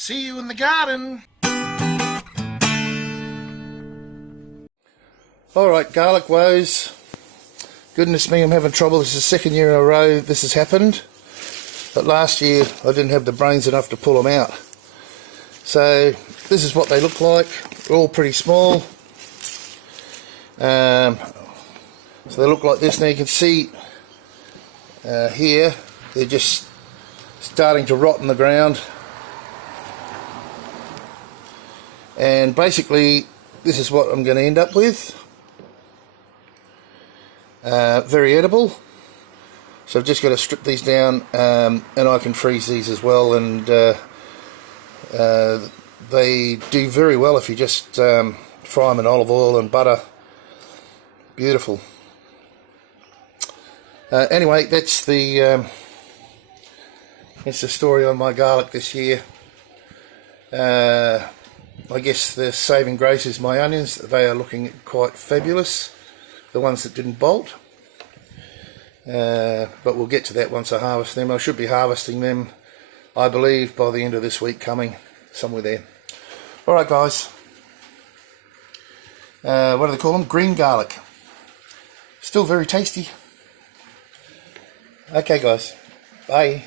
See you in the garden. Alright, garlic woes. Goodness me, I'm having trouble. This is the second year in a row this has happened. But last year I didn't have the brains enough to pull them out. So this is what they look like. They're all pretty small. So they look like this. Now you can see here they're just starting to rot in the ground. And basically this is what I'm going to end up with. Very edible. So I've just got to strip these down, and I can freeze these as well, and they do very well if you just fry them in olive oil and butter. Beautiful. Anyway, that's the story on my garlic this year. I guess the saving grace is my onions. They are looking quite fabulous, the ones that didn't bolt. But we'll get to that once I harvest them. I should be harvesting them, I believe, by the end of this week coming, somewhere there. Alright guys, what do they call them? Green garlic. Still very tasty. Okay guys, bye.